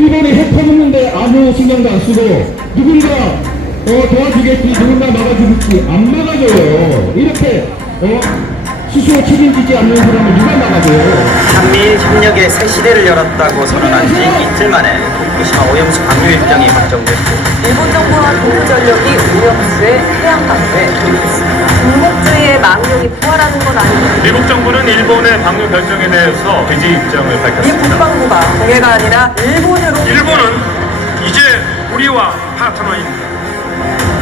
일본이 핵 터졌는데 아무 신경도 안 쓰고 누군가 도와주겠지, 누군가 막아주겠지, 안 막아줘요. 이렇게 스스로 책임지지 않는 사람을 누가 막아줘요? 한미일 협력의 새 시대를 열었다고 선언한 지 이틀 만에 후쿠시마 오염수 방류 일정이 확정됐고, 일본 정부와 동부전력이 오염수의 해양 방류에 돌입했습니다. 군국주의의 망령이 부활하는 건 아니고 미국 정부는 일본의 방류 결정에 대해서 배제 입장을 이 밝혔습니다. 국방부가 공해가 아니라 일본으로 일본은 이제 우리와 파트너입니다.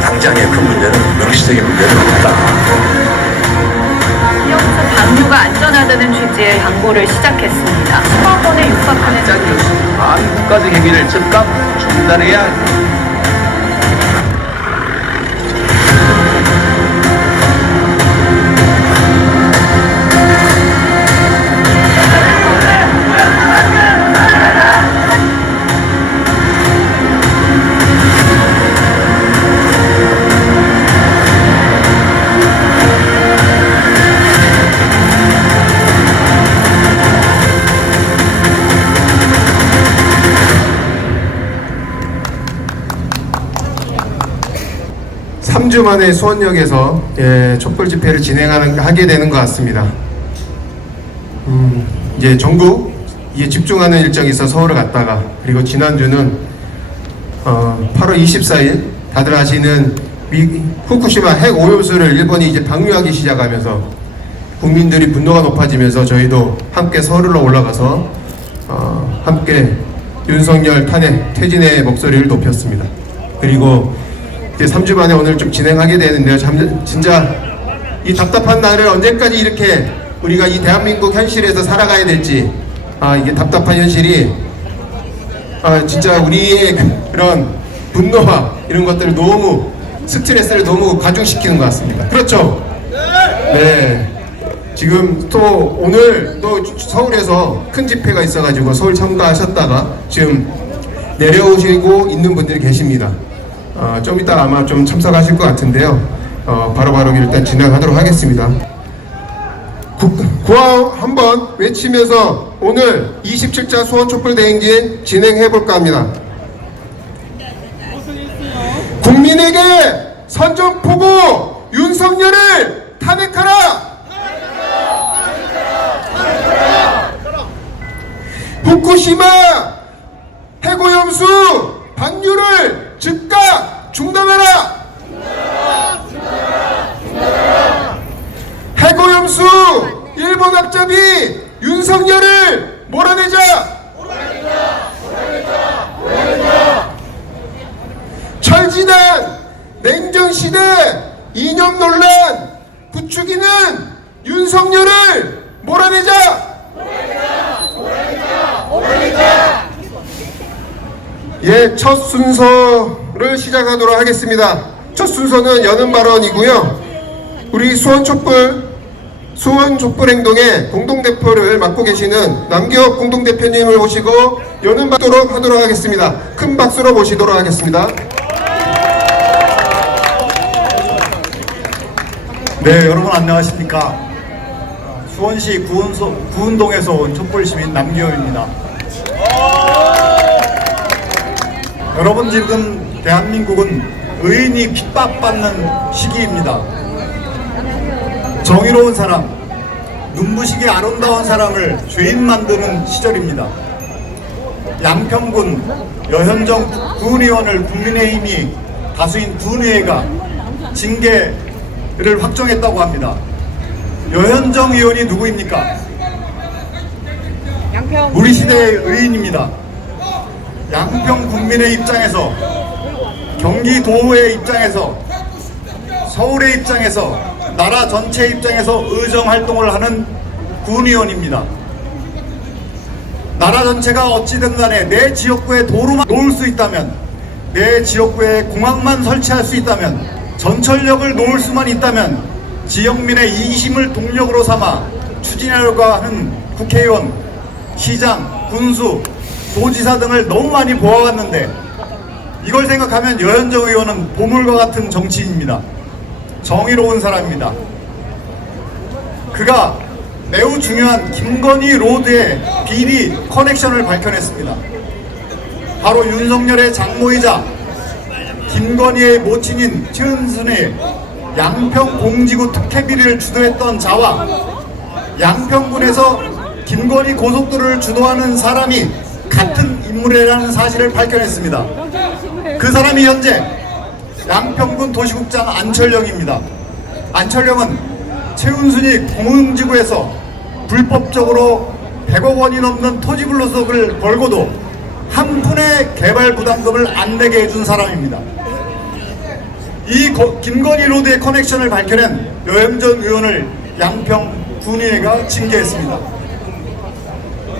당장의 그 문제는 명시적인 문제는 없다. 오염수 방류가 안전하다는 취지의 광고를 시작했습니다. 수만 번에 육박하는 반국가적 행위를 즉각 중단해야 합니다. 삼 주 만에 수원역에서 촛불 집회를 하게 되는 것 같습니다. 이제 전국 집중하는 일정이 있어 서울을 갔다가, 그리고 지난주는 8월 24일 다들 아시는 후쿠시마 핵 오염수를 일본이 이제 방류하기 시작하면서 국민들이 분노가 높아지면서 저희도 함께 서울로 올라가서 함께 윤석열 탄핵 퇴진의 목소리를 높였습니다. 그리고 이제 3주 만에 오늘 좀 진행하게 되는데요. 진짜 이 답답한 날을 언제까지 이렇게 우리가 이 대한민국 현실에서 살아가야 될지, 이게 답답한 현실이 진짜 우리의 그런 분노와 이런 것들을 너무, 스트레스를 너무 가중시키는 것 같습니다. 그렇죠? 네. 지금 또 오늘 또 서울에서 큰 집회가 있어가지고 서울 참가하셨다가 지금 내려오시고 있는 분들이 계십니다. 좀 이따 아마 좀 참석하실 것 같은데요. 바로바로 일단 진행하도록 하겠습니다. 구호 한번 외치면서 오늘 27차 수원촛불 대행진 진행해 볼까 합니다. 국민에게 선전포고 윤석열을 탄핵하라! 후쿠시마 핵오염수 방류를 즉각 중단하라! 핵오염수 일본 학자비 윤석열을 몰아내자! 철지난 냉정시대 이념 논란 부추기는 윤석열을 몰아내자! 첫 순서를 시작하도록 하겠습니다. 첫 순서는 여는 발언이고요. 우리 수원촛불행동의 공동대표를 맡고 계시는 남기혁 공동대표님을 모시고 여는 받도록 하도록 하겠습니다. 큰 박수로 모시도록 하겠습니다. 네, 여러분 안녕하십니까. 수원시 구운동에서 온 촛불시민 남기혁입니다. 여러분, 지금 대한민국은 의인이 핍박받는 시기입니다. 정의로운 사람, 눈부시게 아름다운 사람을 죄인 만드는 시절입니다. 양평군 여현정 구의원을 국민의힘이 다수인 군의회가 징계를 확정했다고 합니다. 여현정 의원이 누구입니까? 우리 시대의 의인입니다. 양평 국민의 입장에서, 경기도의 입장에서, 서울의 입장에서, 나라 전체 입장에서 의정활동을 하는 군의원입니다. 나라 전체가 어찌든 간에 내 지역구에 도로만 놓을 수 있다면, 내 지역구에 공항만 설치할 수 있다면, 전철역을 놓을 수만 있다면 지역민의 이기심을 동력으로 삼아 추진하려고 하는 국회의원, 시장, 군수, 도지사 등을 너무 많이 보아왔는데, 이걸 생각하면 여현정 의원은 보물과 같은 정치인입니다. 정의로운 사람입니다. 그가 매우 중요한 김건희 로드의 비리 커넥션을 밝혀냈습니다. 바로 윤석열의 장모이자 김건희의 모친인 최은순의 양평공지구 특혜 비리를 주도했던 자와 양평군에서 김건희 고속도로를 주도하는 사람이 같은 인물이라는 사실을 밝혀냈습니다. 그 사람이 현재 양평군 도시국장 안철령입니다. 안철령은 최은순이 공흥지구에서 불법적으로 100억 원이 넘는 토지 불로석을 걸고도 한 푼의 개발 부담금을 안 내게 해준 사람입니다. 이 김건희 로드의 커넥션을 밝혀낸 여영전 의원을 양평군의회가 징계했습니다.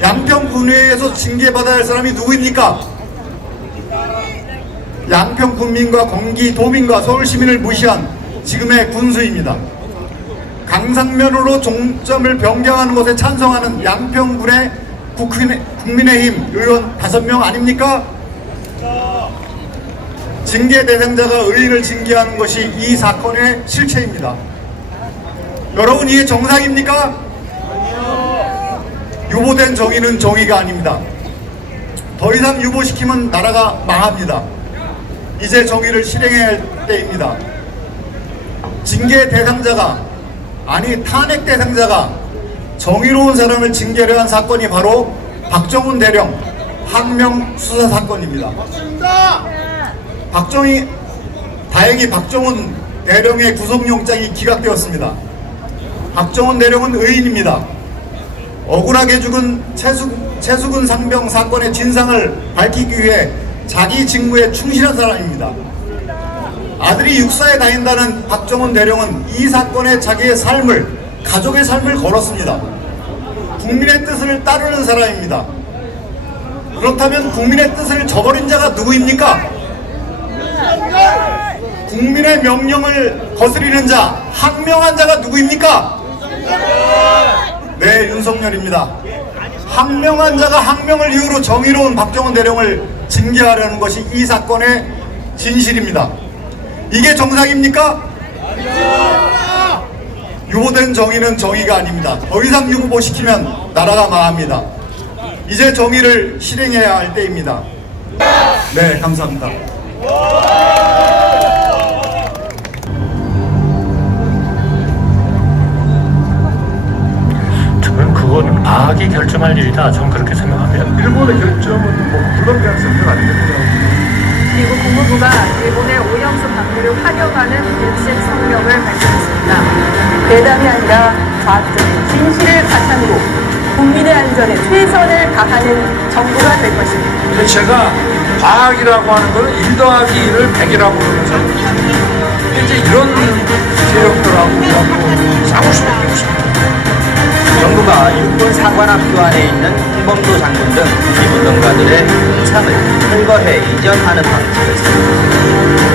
양평군의회에서 징계받아야 할 사람이 누구입니까? 양평군민과 경기도민과 서울시민을 무시한 지금의 군수입니다. 강상면으로 종점을 변경하는 것에 찬성하는 양평군의 국민의힘 의원 5명 아닙니까? 징계 대상자가 의인을 징계하는 것이 이 사건의 실체입니다. 여러분, 이게 정상입니까? 유보된 정의는 정의가 아닙니다. 더 이상 유보시키면 나라가 망합니다. 이제 정의를 실행해야 할 때입니다. 징계 대상자가, 아니 탄핵 대상자가 정의로운 사람을 징계를 한 사건이 바로 박정훈 대령 항명 수사 사건입니다. 다행히 박정훈 대령의 구속영장이 기각되었습니다. 박정훈 대령은 의인입니다. 억울하게 죽은 최수근 상병 사건의 진상을 밝히기 위해 자기 직무에 충실한 사람입니다. 아들이 육사에 다닌다는 박정훈 대령은 이 사건에 자기의 삶을, 가족의 삶을 걸었습니다. 국민의 뜻을 따르는 사람입니다. 그렇다면 국민의 뜻을 저버린 자가 누구입니까? 국민의 명령을 거스리는 자, 항명한 자가 누구입니까? 네, 윤석열입니다. 항명한 자가 항명을 이유로 정의로운 박정훈 대령을 징계하려는 것이 이 사건의 진실입니다. 이게 정상입니까? 유보된 정의는 정의가 아닙니다. 더 이상 유보시키면 나라가 망합니다. 이제 정의를 실행해야 할 때입니다. 네, 감사합니다. 저는 그건 과학이 결정할 일이다. 저는 그렇게 생각합니다. 일본의 결정은 뭐 불가피한 선택 아닙니까? 미국 국무부가 일본의 오염수 방류를 환영하는 공식 성명을 발표했습니다. 대담이 아니라 과학적인 진실을 바탕으로 국민의 안전에 최선을 다하는 정부가 될 것입니다. 제가 과학이라고 하는 것은 1 더하기 1을 100이라고 그러면서 이제 이런 세력들하고 싸울 수밖에 없습니다. 정부가 육군 사관학교 안에 있는 홍범도 장군 등 국민운동가들의 공산을 철거해 이전하는 방식을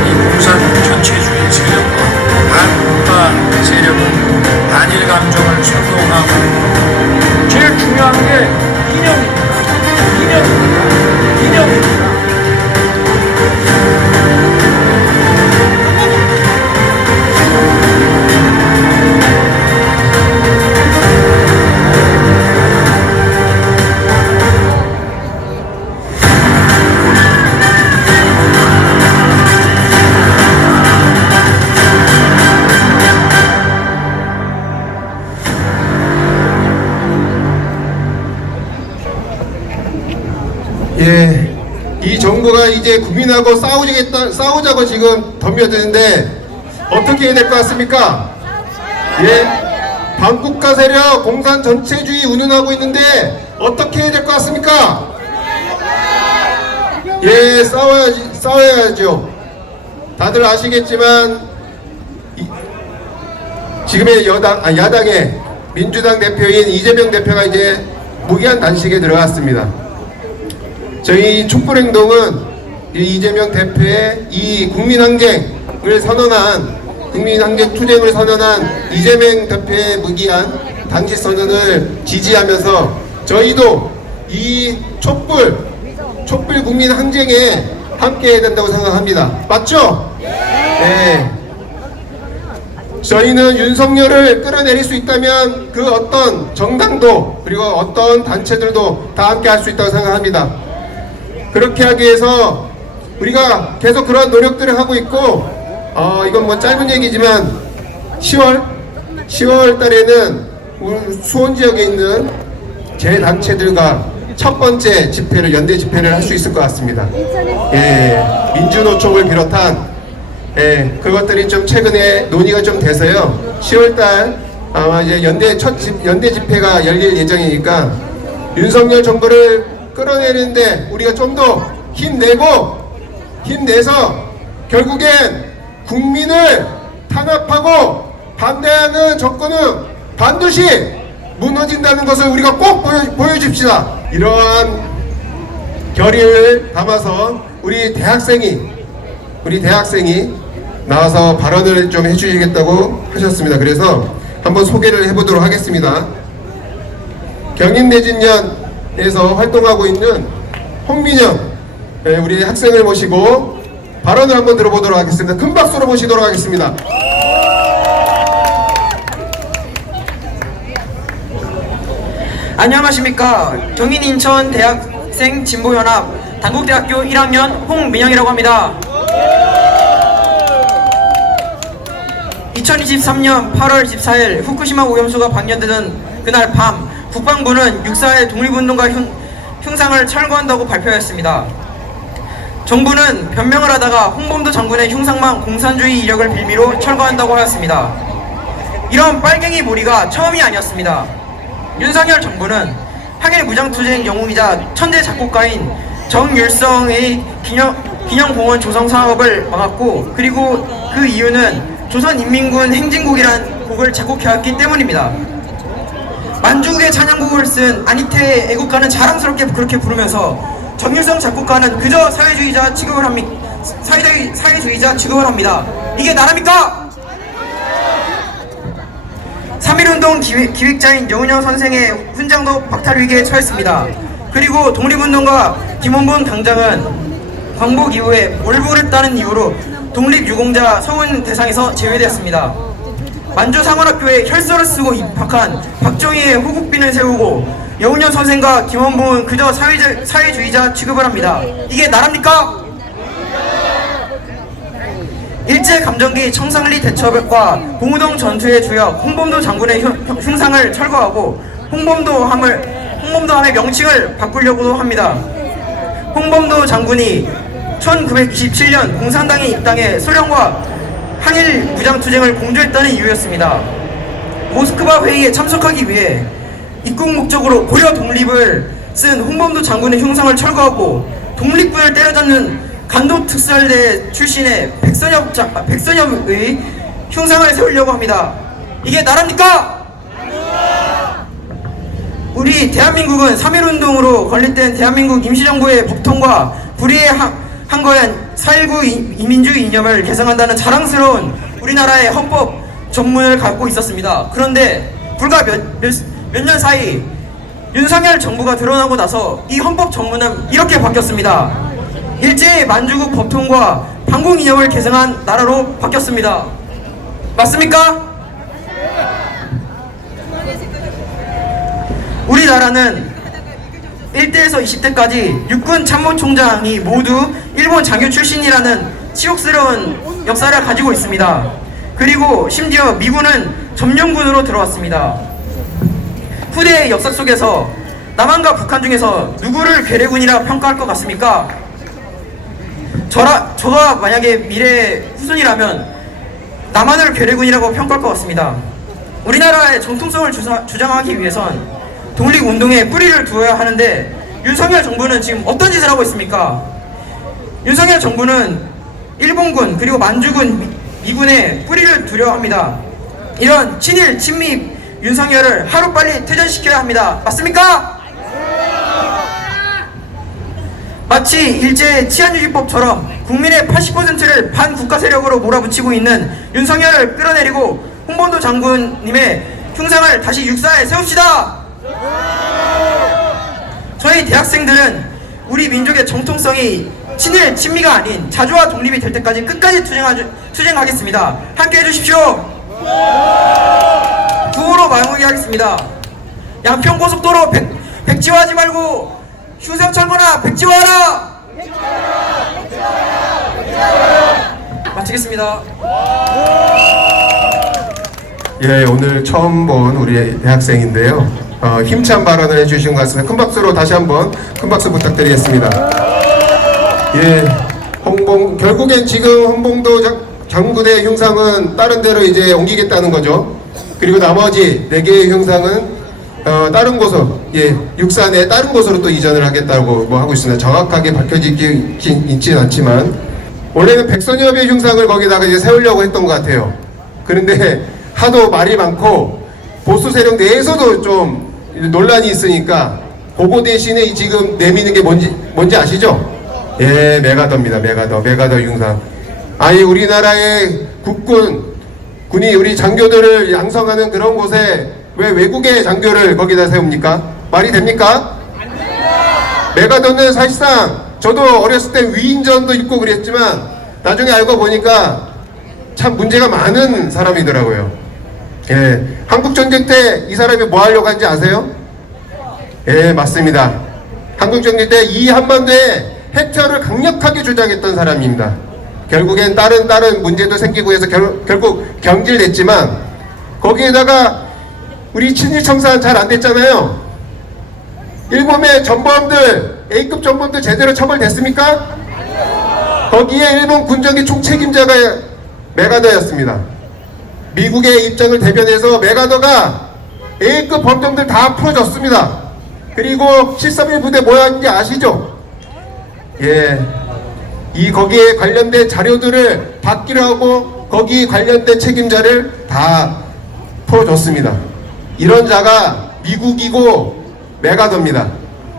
이 공산 전체주의 세력과 반국가 세력은 단일 감정을 선동하고 제일 중요한 게 이념입니다. 예, 이 정부가 이제 국민하고 싸우자고 지금 덤벼드는데 어떻게 해야 될 것 같습니까? 예, 반국가 세력 공산 전체주의 운운하고 있는데 어떻게 해야 될 것 같습니까? 예, 싸워야죠. 다들 아시겠지만 지금의 야당의 민주당 대표인 이재명 대표가 이제 무기한 단식에 들어갔습니다. 저희 촛불행동은 이재명 대표의 이 국민항쟁을 선언한, 국민항쟁 투쟁을 선언한 이재명 대표의 무기한 단식 선언을 지지하면서 저희도 이 촛불 국민항쟁에 함께 해야 된다고 생각합니다. 맞죠? 네. 저희는 윤석열을 끌어내릴 수 있다면 그 어떤 정당도 그리고 어떤 단체들도 다 함께 할 수 있다고 생각합니다. 그렇게 하기 위해서 우리가 계속 그런 노력들을 하고 있고, 이건 뭐 짧은 얘기지만 10월 달에는 우리 수원 지역에 있는 제 단체들과 첫 번째 집회를, 연대 집회를 할 수 있을 것 같습니다. 예, 민주노총을 비롯한 그것들이 좀 최근에 논의가 좀 돼서요. 10월달 아마 이제 연대 집회가 열릴 예정이니까 윤석열 정부를 끌어내리는데 우리가 좀 더 힘내서 결국엔 국민을 탄압하고 반대하는 정권은 반드시 무너진다는 것을 우리가 꼭 보여줍시다. 이러한 결의를 담아서 우리 대학생이 나와서 발언을 좀 해주시겠다고 하셨습니다. 그래서 한번 소개를 해보도록 하겠습니다. 경인대진년에서 활동하고 있는 홍민영 우리 학생을 모시고 발언을 한번 들어보도록 하겠습니다. 큰 박수로 모시도록 하겠습니다. 안녕하십니까. 경인 인천 대학생 진보연합 단국대학교 1학년 홍민영이라고 합니다. 2023년 8월 14일 후쿠시마 오염수가 방류되는 그날 밤 국방부는 6.4의 독립운동가 흉상을 철거한다고 발표했습니다. 정부는 변명을 하다가 홍범도 장군의 흉상만 공산주의 이력을 빌미로 철거한다고 하였습니다. 이런 빨갱이 몰이가 처음이 아니었습니다. 윤석열 정부는 항일 무장투쟁 영웅이자 천재 작곡가인 정율성의 기념공원 조성 사업을 막았고, 그리고 그 이유는 조선인민군 행진곡이란 곡을 작곡해왔기 때문입니다. 만주국의 찬양곡을 쓴 안희태의 애국가는 자랑스럽게 그렇게 부르면서 정율성 작곡가는 그저 사회주의자 취급을 합니다. 이게 나랍니까? 3.1운동 기획자인 여운형 선생의 훈장도 박탈 위기에 처했습니다. 그리고 독립운동가 김원본 강장은 광복 이후에 몰부를 따는 이유로 독립유공자 서훈 대상에서 제외되었습니다. 만주상원학교에 혈서를 쓰고 입학한 박정희의 호국빈을 세우고 여운형 선생과 김원봉은 그저 사회주의자 취급을 합니다. 이게 나랍니까? 일제감정기 청산리 대첩과 봉우동 전투의 주역 홍범도 장군의 흉상을 철거하고 홍범도함의 명칭을 바꾸려고도 합니다. 홍범도 장군이 1927년 공산당에 입당해 소련과 항일 무장투쟁을 공조했다는 이유였습니다. 모스크바 회의에 참석하기 위해 입국 목적으로 고려 독립을 쓴 홍범도 장군의 흉상을 철거하고 독립군을 때려잡는 간도특설대 출신의 백선엽의 흉상을 세우려고 합니다. 이게 나랍니까? 우리 대한민국은 3.1운동으로 건립된 대한민국 임시정부의 법통과 불의에 항거한 4.19 이민주의 이념을 개성한다는 자랑스러운 우리나라의 헌법 전문을 갖고 있었습니다. 그런데 불과 몇 년 사이 윤석열 정부가 드러나고 나서 이 헌법 전문은 이렇게 바뀌었습니다. 일제의 만주국 법통과 반공 이념을 계승한 나라로 바뀌었습니다. 맞습니까? 우리나라는 1대에서 20대까지 육군 참모총장이 모두 일본 장교 출신이라는 치욕스러운 역사를 가지고 있습니다. 그리고 심지어 미군은 점령군으로 들어왔습니다. 후대의 역사 속에서 남한과 북한 중에서 누구를 괴뢰군이라 평가할 것 같습니까? 저가 만약에 미래의 후손이라면 남한을 괴뢰군이라고 평가할 것 같습니다. 우리나라의 정통성을 주장하기 위해선 독립운동에 뿌리를 두어야 하는데 윤석열 정부는 지금 어떤 짓을 하고 있습니까? 윤석열 정부는 일본군 그리고 만주군 미군에 뿌리를 두려 합니다. 이런 친일 친미 윤석열을 하루빨리 퇴전시켜야 합니다. 맞습니까? 마치 일제 치안유지법처럼 국민의 80%를 반국가 세력으로 몰아붙이고 있는 윤석열을 끌어내리고 홍범도 장군님의 흉상을 다시 육사에 세웁시다. 저희 대학생들은 우리 민족의 정통성이 친일 친미가 아닌 자주와 독립이 될 때까지 끝까지 투쟁하겠습니다. 함께 해주십시오. 구호로 마무리하겠습니다. 양평고속도로 백지화하지 말고 흉상 철거나 백지화하라. 마치겠습니다. 예, 오늘 처음 본 우리 대학생인데요. 힘찬 발언을 해주신 것 같습니다. 큰 박수로 다시 한번 큰 박수 부탁드리겠습니다. 예, 결국엔 지금 홍봉도 장군의 흉상은 다른 데로 이제 옮기겠다는 거죠. 그리고 나머지 4개의 흉상은 다른 곳으로, 예, 육산의 다른 곳으로 또 이전을 하겠다고 뭐 하고 있습니다. 정확하게 밝혀지진 않지만 원래는 백선엽의 흉상을 거기다가 이제 세우려고 했던 것 같아요. 그런데 하도 말이 많고 보수 세력 내에서도 좀 논란이 있으니까 그거 대신에 지금 내미는 게 뭔지 아시죠? 예, 메가더입니다. 메가더 흉상. 아니, 우리나라의 군이 우리 장교들을 양성하는 그런 곳에 왜 외국의 장교를 거기다 세웁니까? 말이 됩니까? 메가더는 사실상 저도 어렸을 때 위인전도 있고 그랬지만 나중에 알고 보니까 참 문제가 많은 사람이더라고요. 예, 한국전쟁 때 이 사람이 뭐 하려고 한지 아세요? 예, 맞습니다. 한국전쟁 때 이 한반도에 핵철을 강력하게 주장했던 사람입니다. 결국엔 다른 문제도 생기고 해서 결국 경질됐지만 거기에다가 우리 친일 청산 잘 안 됐잖아요. 일본의 전범들, A급 전범들 제대로 처벌됐습니까? 거기에 일본 군정의 총책임자가 메가더였습니다. 미국의 입장을 대변해서 메가더가 A급 범정들 다 풀어줬습니다. 그리고 731 부대 뭐였는지 아시죠? 예, 거기에 관련된 자료들을 받기로 하고 거기 관련된 책임자를 다 풀어줬습니다. 이런 자가 미국이고 메가더입니다.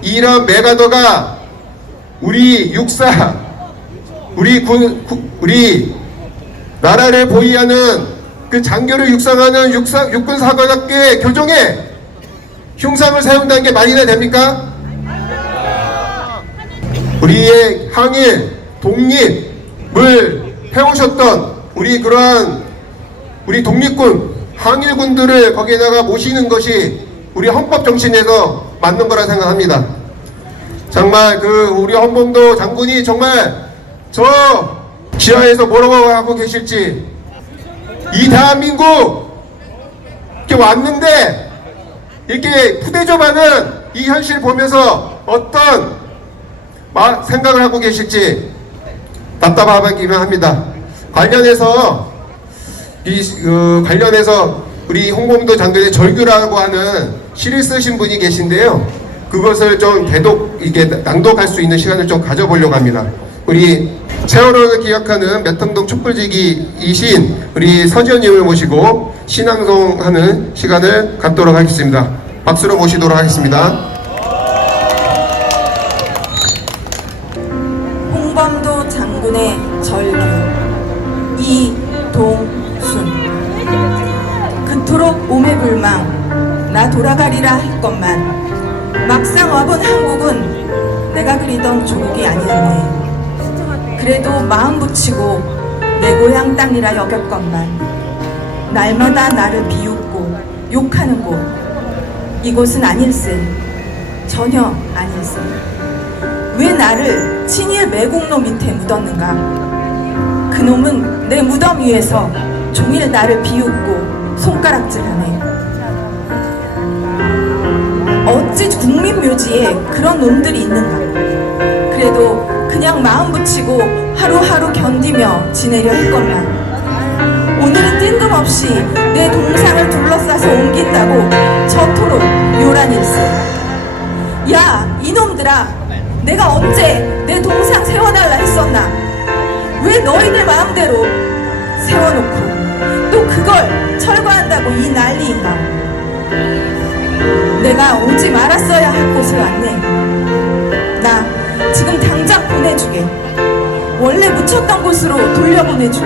이런 메가더가 우리 육사, 우리 나라를 보위하는 그 장교를 육상하는 육군사관학교의 교정에 흉상을 세운다는 게 말이나 됩니까? 우리의 항일, 독립을 해오셨던 우리 독립군, 항일군들을 거기에다가 모시는 것이 우리 헌법 정신에서 맞는 거라 생각합니다. 정말 우리 헌봉도 장군이 정말 저 지하에서 뭐라고 하고 계실지, 이 대한민국 이렇게 왔는데 이렇게 푸대접하는 이 현실 보면서 어떤 생각을 하고 계실지 답답하기만 합니다. 관련해서 우리 홍범도 장군의 절규라고 하는 시를 쓰신 분이 계신데요. 그것을 좀 이게 낭독할 수 있는 시간을 좀 가져보려고 합니다. 우리 세월호를 기억하는 몇통동 촛불지기이신 우리 서지현님을 모시고 신앙송하는 시간을 갖도록 하겠습니다. 박수로 모시도록 하겠습니다. 홍범도 장군의 절규 이동순. 그토록 오매불망 나 돌아가리라 했건만 막상 와본 한국은 내가 그리던 조국이 아니었네. 그래도 마음 붙이고 내 고향 땅이라 여겼건만 날마다 나를 비웃고 욕하는 곳, 이곳은 아닐세. 전혀 아닐세. 왜 나를 친일 매국노 밑에 묻었는가? 그놈은 내 무덤 위에서 종일 나를 비웃고 손가락질하네. 어찌 국민묘지에 그런 놈들이 있는가? 그래도 그냥 마음 붙이고 하루하루 견디며 지내려 했건만 오늘은 뜬금없이 내 동상을 둘러싸서 옮긴다고 저토록 요란일세. 야, 이놈들아, 내가 언제 내 동상 세워달라 했었나? 왜 너희들 마음대로 세워놓고 또 그걸 철거한다고 이 난리인가? 내가 오지 말았어야 할 곳을 왔네. 나 지금 당장 보내주게. 원래 묻혔던 곳으로 돌려보내주게.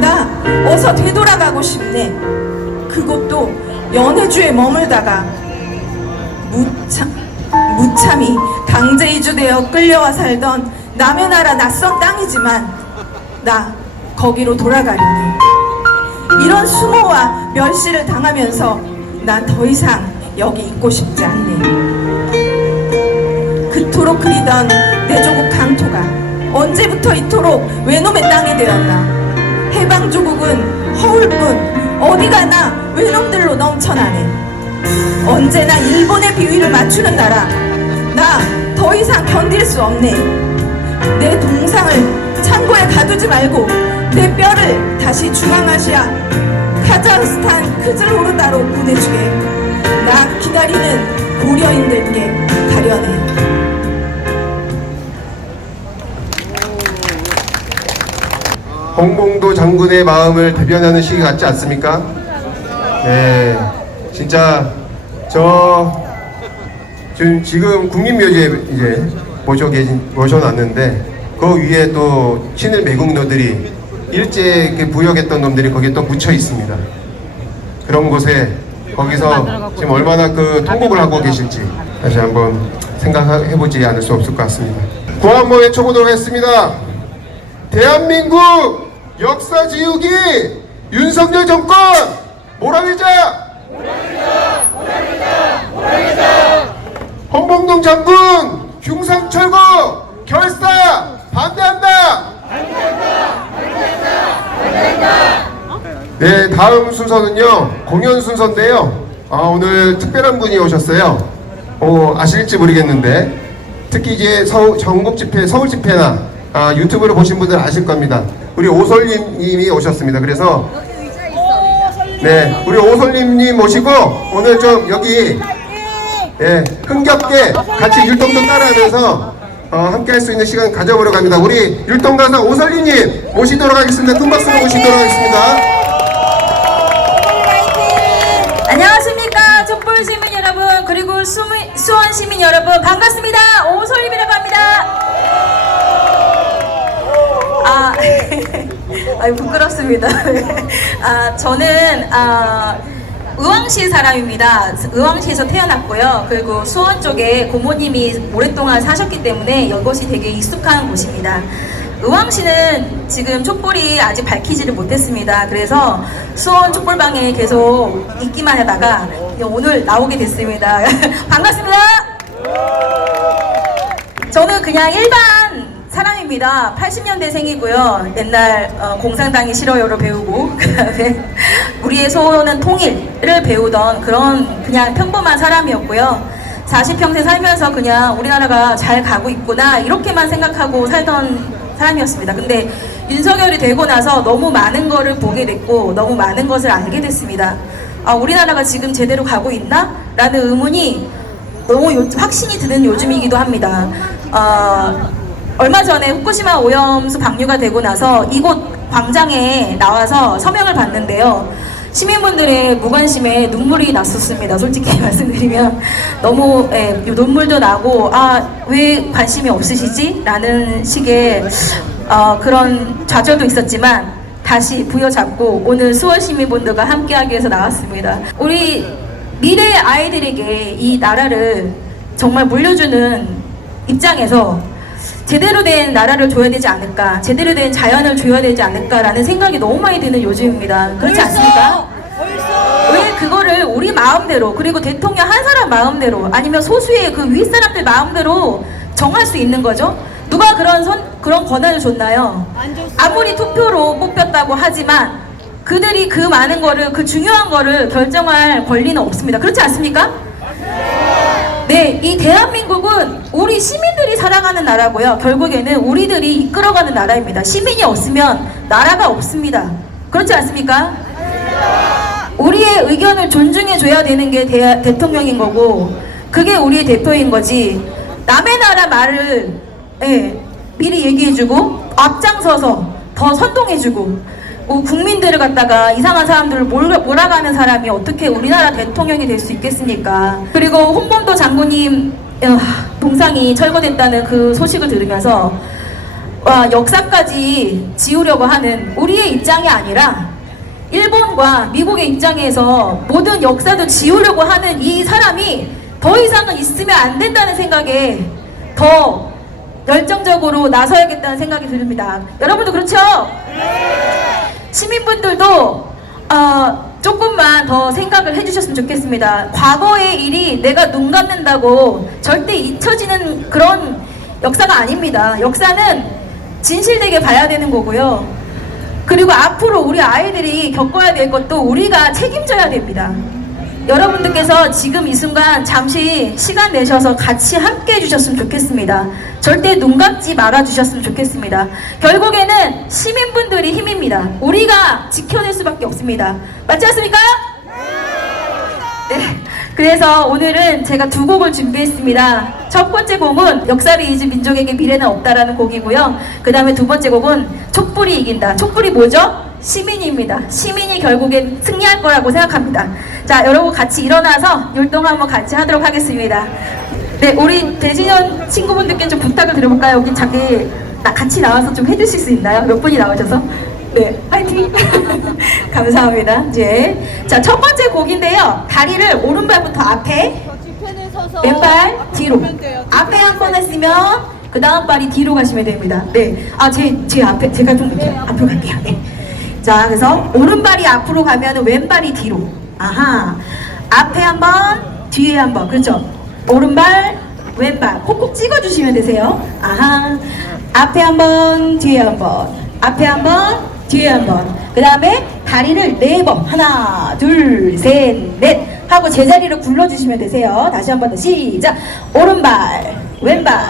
나 어서 되돌아가고 싶네. 그것도 연해주에 머물다가 무참히 강제 이주되어 끌려와 살던 남의 나라 낯선 땅이지만 나 거기로 돌아가려네. 이런 수모와 멸시를 당하면서 난 더 이상 여기 있고 싶지 않네. 그토록 그리던 내 조국 강토가 언제부터 이토록 외놈의 땅이 되었나. 해방조국은 허울뿐 어디 가나 외놈들로 넘쳐나네. 언제나 일본의 비위를 맞추는 나라. 나 더 이상 견딜 수 없네. 내 동상을 창고에 가두지 말고 내 뼈를 다시 중앙아시아 카자흐스탄 크즐호르다로 보내주게. 나 기다리는 고려인들께 가려네. 홍봉도 장군의 마음을 대변하는 시기 같지 않습니까? 네, 진짜 지금 국립묘지에 이제 모셔놨는데 그 위에 또 신을 매국노들이 일제 부역했던 놈들이 거기에 또 묻혀 있습니다. 그런 곳에 거기서 지금 얼마나 그 통곡을 하고 계실지 다시 한번 생각해보지 않을 수 없을 것 같습니다. 구호 한번 외쳐보도록 하겠습니다. 대한민국 역사 지우기 윤석열 정권 몰아내자! 홍봉동 장군 흉상 철거 결사 반대한다! 네, 다음 순서는요 공연 순서인데요. 오늘 특별한 분이 오셨어요. 아실지 모르겠는데 특히 이제 전국 집회, 서울 집회나 유튜브로 보신 분들 아실 겁니다. 우리 오솔님이 오셨습니다. 그래서 네, 우리 오솔님 모시고 오늘 좀 여기 흥겹게 같이 율동도 따라하면서 함께 할 수 있는 시간 가져보려고 합니다. 우리 율동가사 오솔님 모시도록 하겠습니다. 큰 박수로 모시도록 하겠습니다. 안녕하십니까 촛불 시민 여러분, 그리고 수원 시민 여러분, 반갑습니다. 오솔님이라고 합니다. 부끄럽습니다. 저는 의왕시 사람입니다. 의왕시에서 태어났고요. 그리고 수원 쪽에 고모님이 오랫동안 사셨기 때문에 이것이 되게 익숙한 곳입니다. 의왕시는 지금 촛불이 아직 밝히지를 못했습니다. 그래서 수원 촛불방에 계속 있기만 하다가 오늘 나오게 됐습니다. 반갑습니다. 저는 그냥 일반 사람입니다. 80년대생이고요. 옛날 공산당이 싫어요를 배우고 그 다음에 우리의 소원은 통일을 배우던 그런 그냥 평범한 사람이었고요. 40평생 살면서 그냥 우리나라가 잘 가고 있구나 이렇게만 생각하고 살던 사람이었습니다. 근데 윤석열이 되고 나서 너무 많은 거를 보게 됐고 너무 많은 것을 알게 됐습니다. 우리나라가 지금 제대로 가고 있나? 라는 의문이 너무 확신이 드는 요즘이기도 합니다. 얼마 전에 후쿠시마 오염수 방류가 되고 나서 이곳 광장에 나와서 서명을 봤는데요. 시민분들의 무관심에 눈물이 났었습니다. 솔직히 말씀드리면 너무 눈물도 나고 왜 관심이 없으시지? 라는 식의 그런 좌절도 있었지만 다시 부여잡고 오늘 수원 시민분들과 함께하기 위해서 나왔습니다. 우리 미래의 아이들에게 이 나라를 정말 물려주는 입장에서 제대로 된 나라를 줘야 되지 않을까, 제대로 된 자연을 줘야 되지 않을까라는 생각이 너무 많이 드는 요즘입니다. 그렇지 않습니까? 왜 그거를 우리 마음대로, 그리고 대통령 한 사람 마음대로, 아니면 소수의 그 윗사람들 마음대로 정할 수 있는 거죠? 누가 그런 권한을 줬나요? 아무리 투표로 뽑혔다고 하지만 그들이 그 많은 거를, 그 중요한 거를 결정할 권리는 없습니다. 그렇지 않습니까? 네, 이 대한민국은 우리 시민들이 살아가는 나라고요. 결국에는 우리들이 이끌어가는 나라입니다. 시민이 없으면 나라가 없습니다. 그렇지 않습니까? 우리의 의견을 존중해줘야 되는 게 대통령인 거고 그게 우리의 대표인 거지. 남의 나라 말을 미리 얘기해주고 앞장서서 더 선동해주고 국민들을 갖다가 이상한 사람들을 몰아가는 사람이 어떻게 우리나라 대통령이 될 수 있겠습니까? 그리고 홍범도 장군님 동상이 철거됐다는 그 소식을 들으면서 역사까지 지우려고 하는 우리의 입장이 아니라 일본과 미국의 입장에서 모든 역사도 지우려고 하는 이 사람이 더 이상은 있으면 안 된다는 생각에 더 열정적으로 나서야겠다는 생각이 듭니다. 여러분도 그렇죠? 시민분들도 조금만 더 생각을 해주셨으면 좋겠습니다. 과거의 일이 내가 눈 감는다고 절대 잊혀지는 그런 역사가 아닙니다. 역사는 진실되게 봐야 되는 거고요. 그리고 앞으로 우리 아이들이 겪어야 될 것도 우리가 책임져야 됩니다. 여러분들께서 지금 이 순간 잠시 시간 내셔서 같이 함께 해주셨으면 좋겠습니다. 절대 눈 감지 말아 주셨으면 좋겠습니다. 결국에는 시민분들이 힘입니다. 우리가 지켜낼 수밖에 없습니다. 맞지 않습니까? 네. 그래서 오늘은 제가 두 곡을 준비했습니다. 첫 번째 곡은 역사를 잊은 민족에게 미래는 없다라는 곡이고요. 그 다음에 두 번째 곡은 촛불이 이긴다. 촛불이 뭐죠? 시민입니다. 시민이 결국엔 승리할 거라고 생각합니다. 자, 여러분 같이 일어나서 율동 한번 같이 하도록 하겠습니다. 네, 우리 대진현 친구분들께 좀 부탁을 드려볼까요? 여기 같이 나와서 좀 해주실 수 있나요? 몇 분이 나오셔서? 네, 화이팅! 감사합니다. 이제 자, 첫 번째 곡인데요. 다리를 오른발부터 앞에, 왼발 뒤로. 앞에 한 번 했으면 그 다음 발이 뒤로 가시면 됩니다. 네, 제 앞에 제가 좀 이렇게 앞으로 갈게요. 네. 자, 그래서 오른발이 앞으로 가면 왼발이 뒤로. 아하. 앞에 한 번, 뒤에 한 번. 그렇죠? 오른발, 왼발. 콕콕 찍어주시면 되세요. 아하. 앞에 한 번, 뒤에 한 번. 앞에 한 번, 뒤에 한 번. 그 다음에 다리를 4번. 하나, 둘, 셋, 넷. 하고 제자리로 굴러주시면 되세요. 다시 한 번 더 시작. 오른발, 왼발.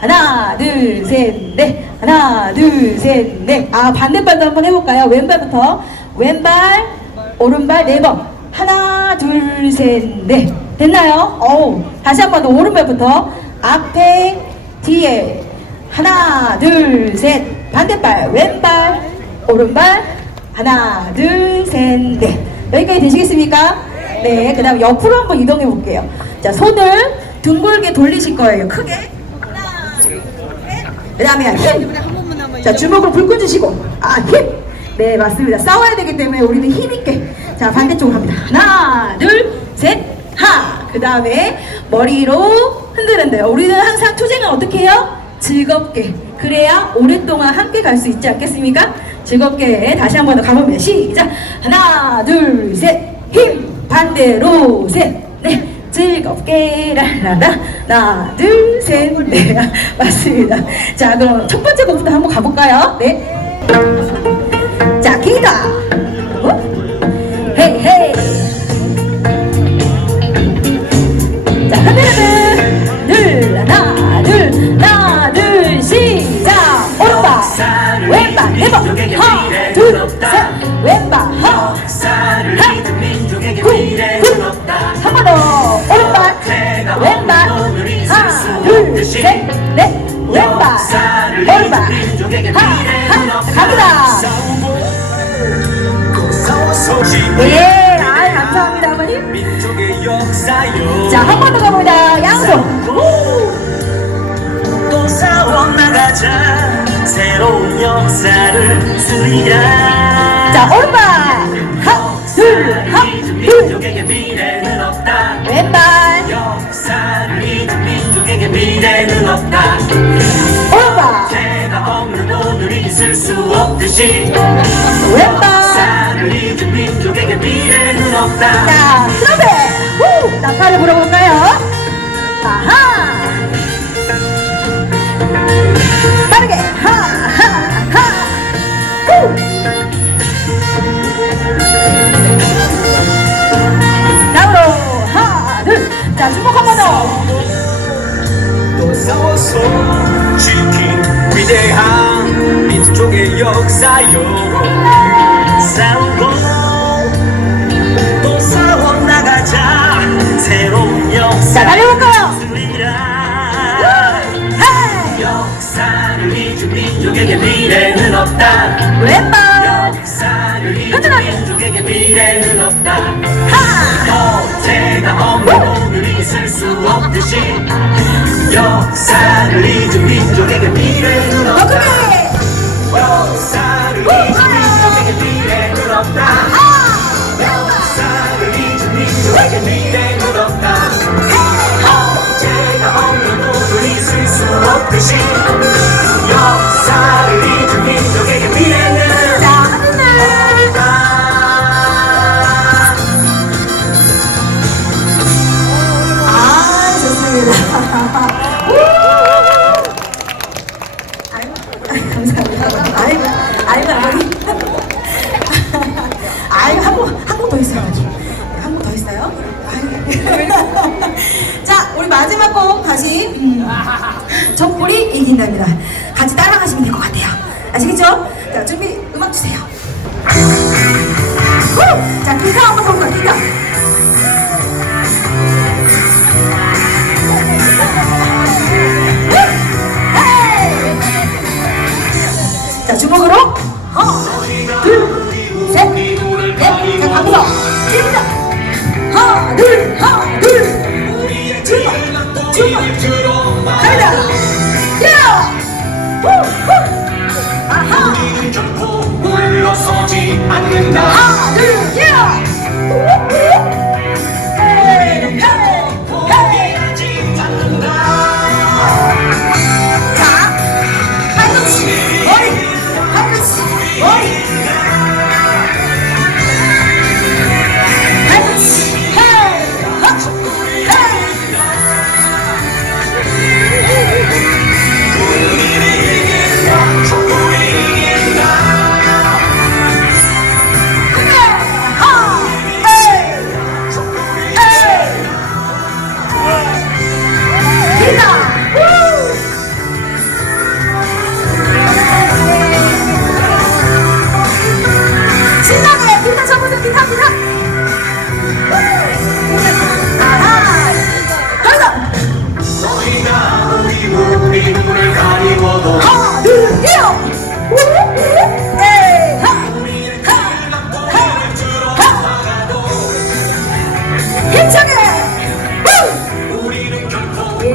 하나, 둘, 셋, 넷. 하나, 둘, 셋, 넷. 반대발도 한번 해볼까요? 왼발부터. 왼발, 오른발 4번. 하나, 둘, 셋, 넷. 됐나요? 다시 한 번 더 오른발부터. 앞에, 뒤에. 하나, 둘, 셋. 반대발, 왼발, 오른발. 하나, 둘, 셋, 넷. 여기까지 되시겠습니까? 네. 그 다음 옆으로 한번 이동해 볼게요. 자, 손을 둥글게 돌리실 거예요. 크게. 그 다음에 힘. 자, 주먹으로 불 끄주시고. 힘. 네, 맞습니다. 싸워야 되기 때문에 우리는 힘있게. 자, 반대쪽으로 합니다. 하나, 둘, 셋, 하. 그 다음에 머리로 흔들흔들요. 우리는 항상 투쟁을 어떻게 해요? 즐겁게. 그래야 오랫동안 함께 갈 수 있지 않겠습니까? 즐겁게 다시 한 번 더 가봅니다. 시작. 하나, 둘, 셋. 힘. 반대로 셋, 넷. 즐겁게 랄라라. 하나, 둘, 셋, 넷. 맞습니다. 자, 그럼 첫 번째 곡부터 한번 가볼까요? 네. 자, 기타. 헤이 헤이. 자, 흔들흔들. 하나, 둘, 시작. 오른발, 왼발 4번. 하나, 둘, 셋. 왼발, 하나, 한 번 더. 오른발, 왼발. 하나, 둘, 셋, 넷. 왼발, 오른발. 하나, 갑니다. 예, 감사합니다, 어머님. 자, 한 번 더 가봅니다. 양손. 또 싸워나가자. 새로운 역사를 쓰리라. 자, 오른발. 하나, 둘, 민족에게 미래는 없다. 왼발. 역사를 잊은 민족에게 미래는 없다. 오른발. 죄가 없는 오늘이 있을 수 없듯이 왼발. 역사를 잊은 민족에게 미래는 없다. 자, 트럼펫. 나팔을 불어볼까요? 아하. 빠르게. 다음으로 하나, 둘. 자, 주먹 한 번 더. 또 싸워서 지킨 위대한 민족의 역사요. 싸우고 또 싸워나가자. 새로운 역사. 자, 달려볼까요? 역사를 잊은 민족에게 미래는 없다. 왼발. 역사를 잊은 민족에게 미래는 없다. 죄가 없는 오늘이 있을 수 없듯이 역사를 잊은 민족에게 미래는 없다. 역사를 잊은 민족에게 미래는 없다. 역사를 잊은 민족에게 미래는 없다. 죄가 없는 오늘이 있을 수 없듯이 역사를 잊은 민족에게 미래는 감사합니다. 아이고, 어머니. 아이고, 한 곡 더 있어가지고. 한 곡 더 있어요? 아이고. 자, 우리 마지막 곡 다시. 촛불이 이긴답니다. 같이 따라가시면 될 것 같아요. 아시겠죠? 자, 준비, 음악 주세요. 후! 자, 기타 한번 더 볼까요? 기타. 자, 주먹으로 하나, 둘, 셋, 넷. 자, 가면서 시작. 하나, 둘, 주먹. 갑니다. 야! 후, 후. 아하. 물러서지 않는다. 하나, 둘, 야! 헤이, 포기하지 않는다. 자, 팔꿈치, 머리, 팔꿈치, 머리. 팔꿈치, 헤이, 헛, 헤이. 신나게 기타 쳐보세요. 기타. 아하. 가자. 너희가 우리 눈을 가리워도 하나, 둘, 셋. 에이, 하. 힘차게. 우리는 결코 예.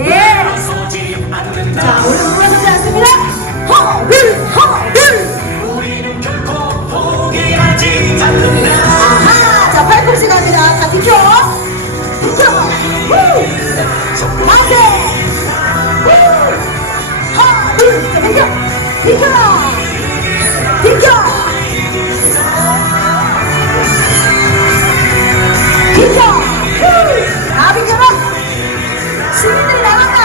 물러서지 않는다. 자, 우리 물러서지 않습니다. 하나, 둘. 우리는 결코 포기하지 않는다. 아하. 자, 팔꿈치 갑니다. 자, 비켜. 만세. 하나, 둘. 자, 비켜. 비켜. 다 비켜라. 시민들이 나간다.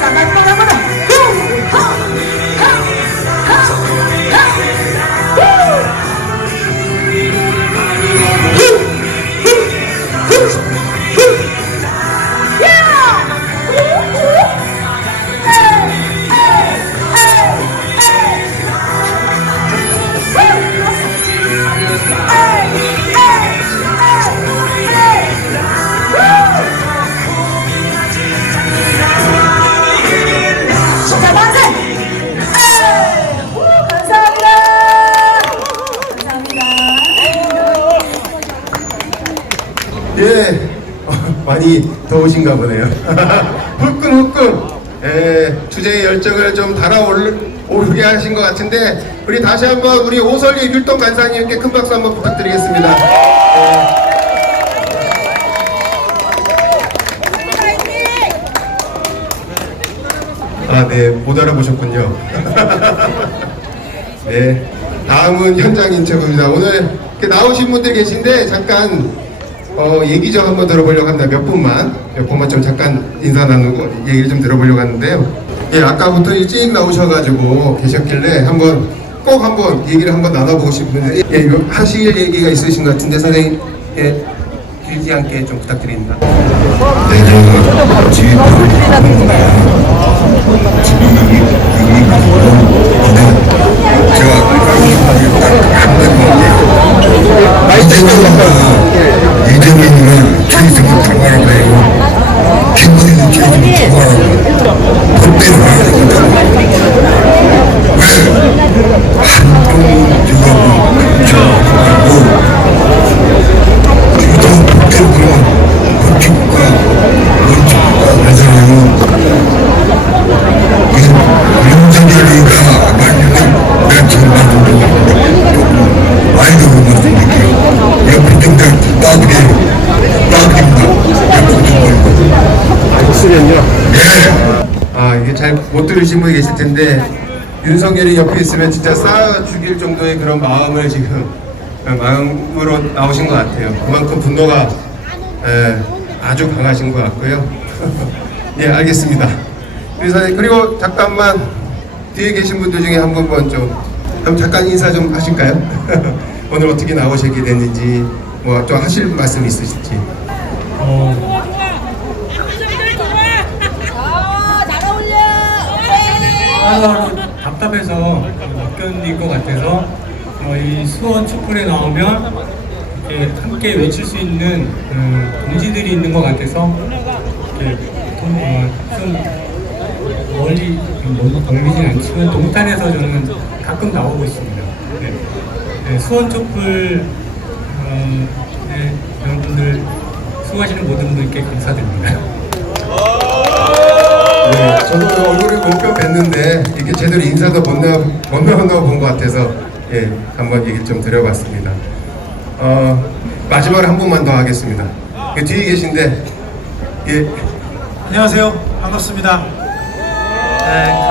자, 마지막 한 번 더. 자, 만세! 감사합니다. 예, 많이 더우신가 보네요. 후끈후끈. 예, 주제의 열정을 좀 달아오르게 하신 것 같은데, 우리 다시 한번 우리 오설리 율동 간사님께 큰 박수 한번 부탁드리겠습니다. 아, 네, 못 알아보셨군요. 네, 다음은 현장 인터뷰입니다. 오늘 이렇게 나오신 분들 계신데 잠깐 얘기 좀 한번 들어보려고 합니다. 몇 분만 좀 잠깐 인사 나누고 얘기를 좀 들어보려고 하는데요. 예, 아까부터 일찍 나오셔가지고 계셨길래 꼭 한번 얘기를 한번 나눠보고 싶은데, 예, 이거 하실 얘기가 있으신 것 같은데 선생님, 예, 길지 않게 좀 부탁드립니다. 네, 저 지금 이재명은 최승을 당하라고 해요. 김건희는 최승을 당하라고. 그때는 말하는 거죠. 왜? 한동훈 지금 저하고 지금 북쪽으로 원칙과 하잖아요. 윤석열이가 만약에 내가 지금 만들고 아이돌로 만들게 옆에 등장 따블입니다. 아, 이게 잘 못 들으신 분이 계실 텐데, 윤석열이 옆에 있으면 진짜 쌓아 죽일 정도의 그런 마음을 지금 마음으로 나오신 것 같아요. 그만큼 분노가 아주 강하신 것 같고요. 예, 알겠습니다. 그리고 잠깐만 뒤에 계신 분들 중에 한 분만 좀 잠깐 인사 좀 하실까요? 오늘 어떻게 나오시게 됐는지 뭐 좀 하실 말씀 있으실지. 답답해서 못 견딜 것 같아서 이 수원 촛불에 나오면 이렇게 함께 외칠 수 있는 동지들이 있는 것 같아서 이렇게 좀 멀리 멀리진 않지만 동탄에서 저는 가끔 나오고 있습니다. 네, 수원 촛불 여러분들 수고하시는 모든 분께 감사드립니다. 네, 저도 얼굴을 못 뵀는데 이렇게 제대로 인사도 못 나본 것 같아서 예, 한번 얘기 좀 드려봤습니다. 마지막으로 한 분만 더 하겠습니다. 뒤에 계신데 예. 안녕하세요. 반갑습니다. 네,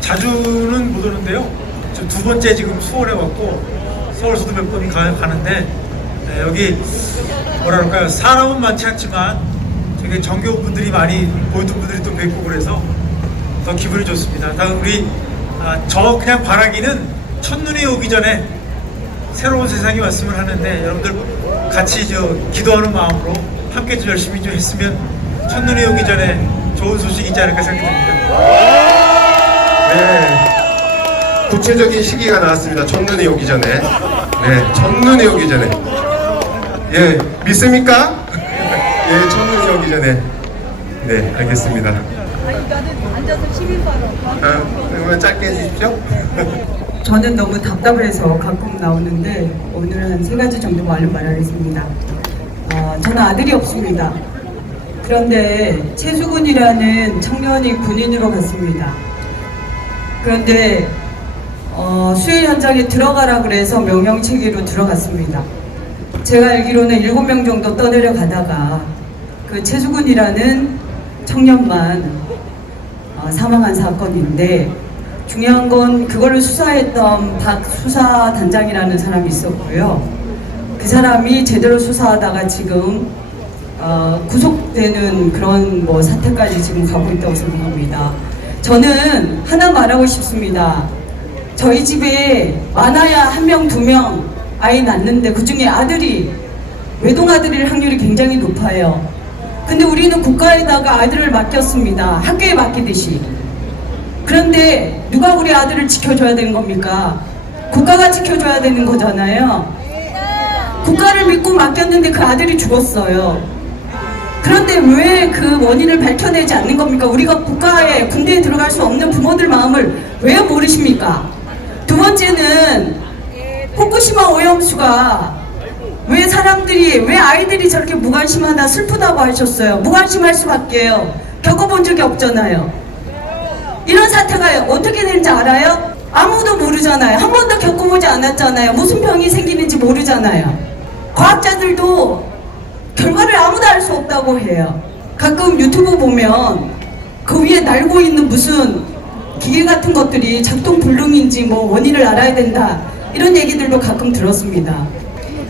자주는 못 오는데요. 저 두 번째 지금 수원에 왔고 서울서도 몇 번 가는데 네, 여기 뭐라 그럴까요? 사람은 많지 않지만 되게 정겨운분들이 많이 보이던 분들이 또 뵙고 그래서 더 기분이 좋습니다. 다음 우리 저 그냥 바라기는 첫눈이 오기 전에 새로운 세상이 왔으면 하는데 여러분들 같이 기도하는 마음으로 함께 좀 열심히 좀 했으면 첫눈이 오기 전에 좋은 소식이 있지 않을까 생각합니다. 네, 구체적인 시기가 나왔습니다. 첫눈이 오기 전에. 네, 첫눈이 오기 전에. 예, 믿습니까? 예, 첫눈이 오기 전에. 네, 알겠습니다. 앉아서 시민 발언. 그러면 짧게 해주십시오. 저는 너무 답답해서 가끔 나오는데 오늘 한 3가지 정도 말하겠습니다. 저는 아들이 없습니다. 그런데 최수근이라는 청년이 군인으로 갔습니다. 그런데 수해 현장에 들어가라 그래서 명령체계로 들어갔습니다. 제가 알기로는 7명 정도 떠내려가다가 그 최수근이라는 청년만 사망한 사건인데 중요한 건 그거를 수사했던 박 수사단장이라는 사람이 있었고요. 그 사람이 제대로 수사하다가 지금 구속되는 그런 뭐 사태까지 지금 가고 있다고 생각합니다. 저는 하나 말하고 싶습니다. 저희 집에 많아야 1명, 2명 아이 낳는데 그 중에 아들이 외동아들일 확률이 굉장히 높아요. 근데 우리는 국가에다가 아들을 맡겼습니다. 학교에 맡기듯이. 그런데 누가 우리 아들을 지켜줘야 되는 겁니까? 국가가 지켜줘야 되는 거잖아요. 국가를 믿고 맡겼는데 그 아들이 죽었어요. 그런데 왜 그 원인을 밝혀내지 않는 겁니까? 우리가 국가에 군대에 들어갈 수 없는 부모들 마음을 왜 모르십니까? 두 번째는 후쿠시마 오염수가 왜 아이들이 저렇게 무관심하다 슬프다고 하셨어요. 무관심할 수밖에요. 겪어본 적이 없잖아요. 이런 사태가 어떻게 되는지 알아요? 아무도 모르잖아요. 한 번도 겪어보지 않았잖아요. 무슨 병이 생기는지 모르잖아요. 과학자들도 결과를 아무도 알 수 없다고 해요. 가끔 유튜브 보면 그 위에 날고 있는 무슨 기계 같은 것들이 작동 불능인지 뭐 원인을 알아야 된다 이런 얘기들도 가끔 들었습니다.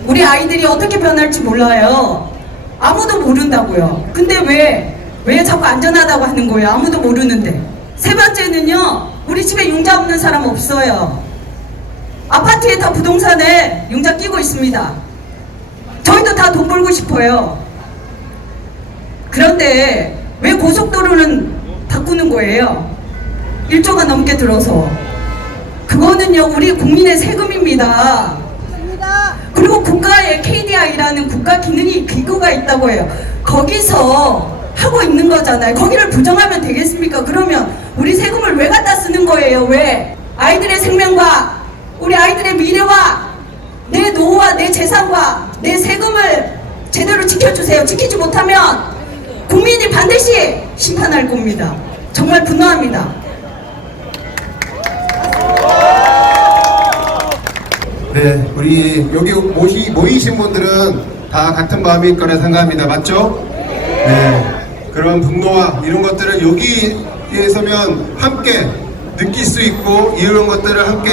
우리 아이들이 어떻게 변할지 몰라요. 아무도 모른다고요. 근데 왜 자꾸 안전하다고 하는 거예요? 아무도 모르는데. 세 번째는요, 우리 집에 융자 없는 사람 없어요. 아파트에 다 부동산에 융자 끼고 있습니다. 저희도 다 돈 벌고 싶어요. 그런데 왜 고속도로는 바꾸는 거예요? 1조가 넘게 들어서. 그거는요, 우리 국민의 세금입니다. 그리고 국가에 KDI라는 국가 기구가 있다고 해요. 거기서 하고 있는 거잖아요. 거기를 부정하면 되겠습니까? 그러면 우리 세금을 왜 갖다 쓰는 거예요? 왜? 아이들의 생명과 우리 아이들의 미래와 내 노후와 내 재산과 내 세금을 제대로 지켜주세요. 지키지 못하면 국민이 반드시 심판할 겁니다. 정말 분노합니다. 네, 우리 여기 모이신 분들은 다 같은 마음일 거라 생각합니다. 맞죠? 네. 그런 분노와 이런 것들을 여기에 서면 함께 느낄 수 있고 이런 것들을 함께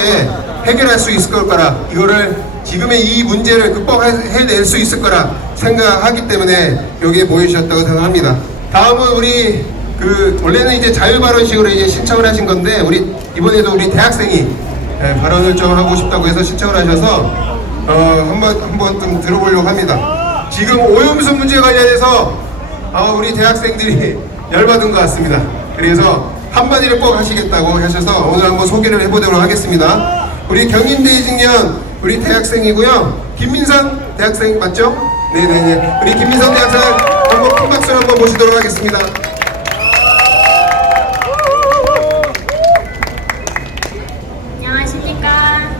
해결할 수 있을 거라, 이거를 지금의 이 문제를 극복해낼 수 있을 거라 생각하기 때문에 여기에 모여주셨다고 생각합니다. 다음은 우리 원래는 이제 자유발언식으로 이제 신청을 하신 건데 우리 이번에도 우리 대학생이 발언을 좀 하고 싶다고 해서 신청을 하셔서 한번 좀 들어보려고 합니다. 지금 오염수 문제 관련해서 우리 대학생들이 열받은 것 같습니다. 그래서 한마디를 꼭 하시겠다고 하셔서 오늘 한번 소개를 해보도록 하겠습니다. 우리 경인대 이직년 우리 대학생이고요. 김민선 대학생 맞죠? 네네네. 우리 김민선 대학생 한번 큰 박수를 한번 모시도록 하겠습니다. 안녕하십니까.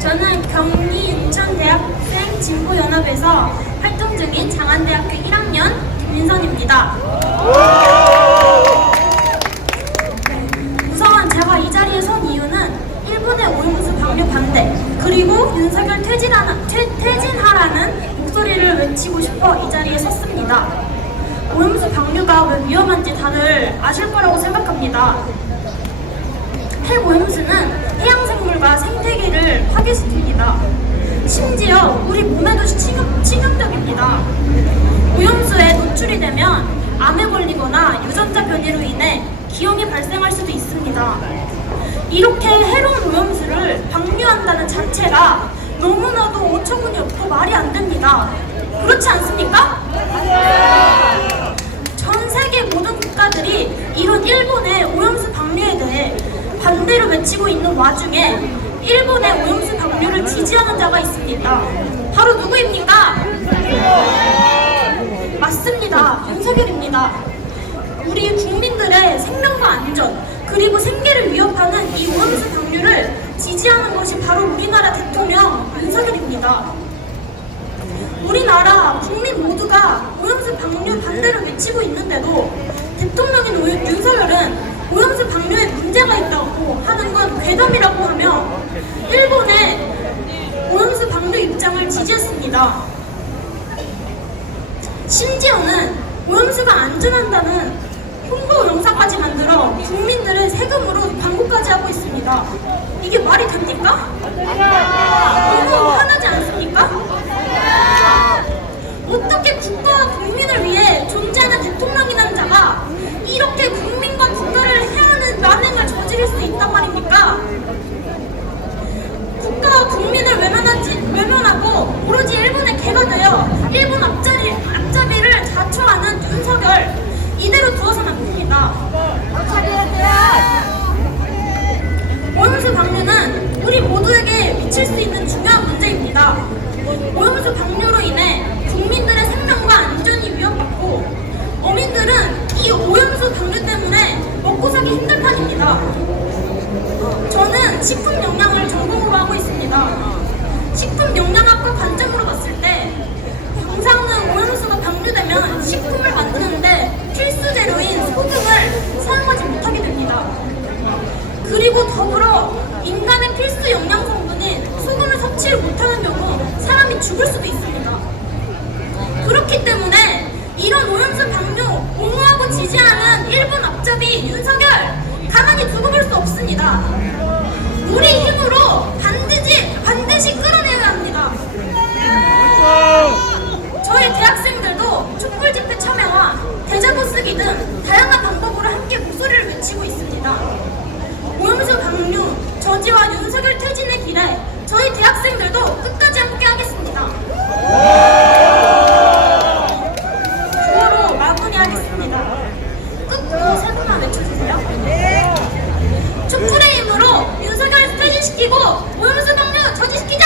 저는 경기 인천대학생 진보연합에서 활동 중인 장안대학교 1학년 김민선입니다. 우선 제가 이 자리에 선 이유는 일본의 오염수 방류 반대 그리고 윤석열 퇴진하라는 목소리를 외치고 싶어 이 자리에 섰습니다. 오염수 방류가 왜 위험한지 다들 아실 거라고 생각합니다. 핵오염수는 해양생물과 생태계를 파괴시킵니다. 심지어 우리 몸에도 치명적입니다. 오염수에 노출이 되면 암에 걸리거나 유전자 변이로 인해 기형이 발생할 수도 있습니다. 이렇게 해로운 오염수를 방류한다는 자체가 너무나도 어처구니 없고 말이 안 됩니다. 그렇지 않습니까? 전 세계 모든 국가들이 이런 일본의 오염수 방류에 대해 반대를 외치고 있는 와중에 일본의 오염수 방류를 지지하는 자가 있습니다. 바로 누구입니까? 맞습니다. 윤석열입니다. 우리 국민들의 생명과 안전 그리고 생계를 위협하는 이 오염수 방류를 지지하는 것이 바로 우리나라 대통령 윤석열입니다. 우리나라 국민 모두가 오염수 방류 반대를 외치고 있는데도 대통령인 윤석열은 오염수 방류에 문제가 있다고 하는 건 괴담이라고 하며 일본의 오염수 방류 입장을 지지했습니다. 심지어는 오염수가 안전한다는 홍보 영상까지 만들어 국민들의 세금으로 광고까지 하고 있습니다. 이게 말이 됩니까? 너무 화나지 않습니까? 어떻게 국가와 국민을 위해 존재하는 대통령이라는 자가 이렇게 국민과 국가를 해하는 만행을 저지를 수 있단 말입니까? 국가와 국민을 외면하고 오로지 일본의 개가 되어 일본 앞잡이를 자초하는 윤석열 이대로 두어서는 안 됩니다. 오염수 방류는 우리 모두에게 미칠 수 있는 중요한 문제입니다. 오염수 방류로 인해 국민들의 생명과 안전이 위협받고 어민들은 이 오염수 방류 때문에 먹고 살기 힘들 판입니다. 저는 식품 영양을 전공으로 하고 있습니다. 식품 영양학과 관점으로 봤을 때 방사능 오염수가 방류되면 식품을 만드는데 필수 재료인 소금을 사용하지 못하게 됩니다. 그리고 더불어 인간의 필수 영양 성분인 소금을 섭취를 못하는 경우 사람이 죽을 수도 있습니다. 그렇기 때문에 이런 오염수 방류 옹호하고 지지하는 일본 앞잡이 윤석열 가만히 두고 볼 수 없습니다. 우리 힘으로 반드시 끌어내야 합니다. 저희 대학생들도 촛불 집회 참여와 대자보 쓰기 등 다양한 방법으로 함께 목소리를 외치고 있습니다. 오염수 방류 저지와 윤석열 퇴진의 길에 저희 대학생들도 끝까지 함께 하겠습니다. 구호로 마무리하겠습니다. 끝으로 세 번만 외쳐주세요. 촛불의 힘으로 윤석열 퇴진시키고 오염수 방류 저지시키자!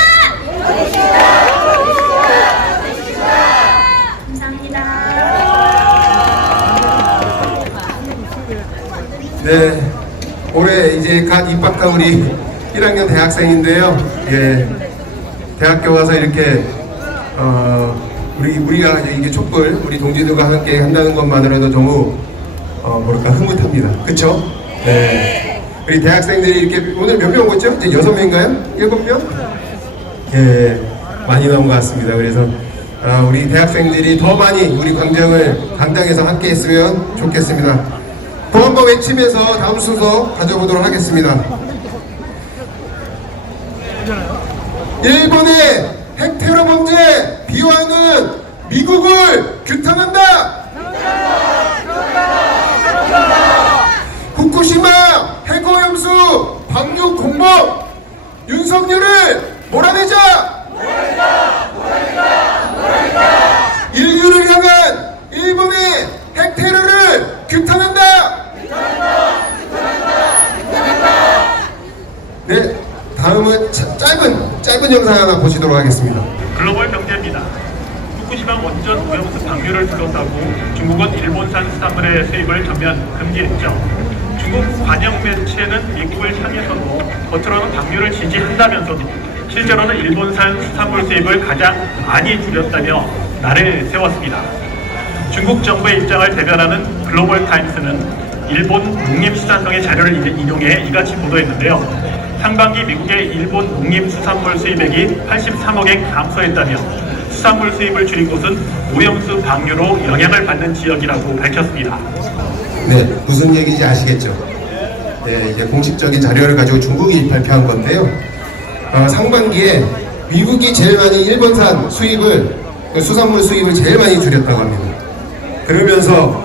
감사합니다. 네, 올해 이제 갓 입학한 우리 1학년 대학생인데요. 예, 대학교 와서 이렇게 우리가 이게 촛불 우리 동지들과 함께 한다는 것만으로도 너무 뭐랄까 흐뭇합니다. 그렇죠? 네. 우리 대학생들이 이렇게 오늘 몇 명 오죠? 이제 6명인가요? 7명? 예, 많이 나온 것 같습니다. 그래서 우리 대학생들이 더 많이 우리 광장을 당당해서 함께 했으면 좋겠습니다. 또 한 번 외치면서 다음 순서 가져보도록 하겠습니다. 일본의 핵테러 범죄 비화는 미국을 규탄한다. 후쿠시마 핵오염수 방류 공범 윤석열을 몰아내자. 인류를 향한 일본의 핵 테러를 규탄한다. 네, 다음은 짧은 영상 하나 보시도록 하겠습니다. 글로벌 경제입니다. 후쿠시마 원전 오염수 방류를 둘러싸고 중국은 일본산 수산물의 수입을 전면 금지했죠. 중국 관영 매체는 미국을 향해서도 겉으로는 방류를 지지한다면서도 실제로는 일본산 수산물 수입을 가장 많이 줄였다며 날을 세웠습니다. 중국 정부의 입장을 대변하는 글로벌 타임스는 일본 농림수산성의 자료를 인용해 이같이 보도했는데요. 상반기 미국의 일본 농림수산물 수입액이 83억엔 감소했다며 수산물 수입을 줄인 곳은 오염수 방류로 영향을 받는 지역이라고 밝혔습니다. 네, 무슨 얘기인지 아시겠죠? 네, 이게 공식적인 자료를 가지고 중국이 발표한 건데요. 상반기에 미국이 제일 많이 일본산 수입을, 수산물 수입을 제일 많이 줄였다고 합니다. 그러면서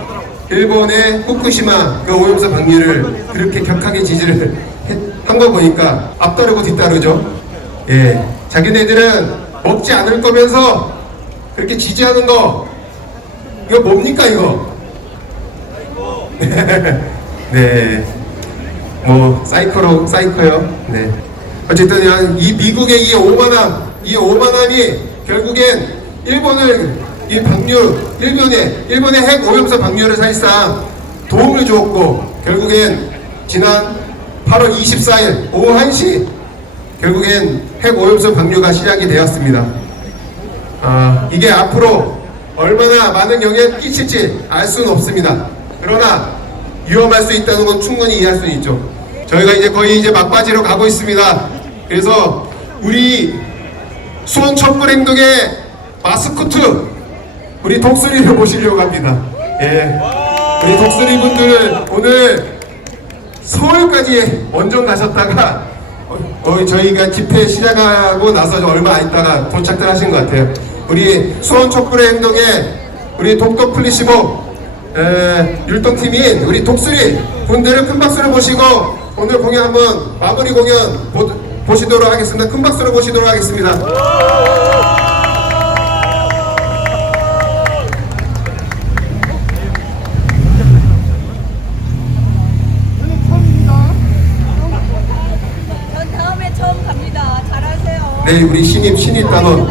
일본의 후쿠시마 그 오염수 방류를 그렇게 격하게 지지를 한 거 보니까 앞다르고 뒤따르죠. 예, 자기네들은 먹지 않을 거면서 그렇게 지지하는 거, 이거 뭡니까 이거? 네, 뭐 사이코요. 네. 어쨌든 이 미국의 이 오만함이 결국엔 일본을 이 방류, 일본의 핵 오염수 방류를 사실상 도움을 주었고, 결국엔 지난 8월 24일 오후 1시 결국엔 핵 오염수 방류가 시작이 되었습니다. 이게 앞으로 얼마나 많은 영향을 끼칠지 알 수는 없습니다. 그러나 위험할 수 있다는 건 충분히 이해할 수 있죠. 저희가 이제 거의 이제 막바지로 가고 있습니다. 그래서 우리 수원 촛불행동의 마스코트 우리 독수리를 모시려고 합니다. 예, 우리 독수리 분들 오늘 서울까지 원정 가셨다가 저희가 집회 시작하고 나서 얼마 안 있다가 도착들 하신 것 같아요. 우리 수원 촛불의 행동에 우리 독도 플리시모 율동팀인 우리 독수리 분들을 큰 박수로 모시고 오늘 공연 한번 마무리 공연 보시도록 하겠습니다. 큰 박수로 모시도록 하겠습니다. 네, 우리 신입 단원.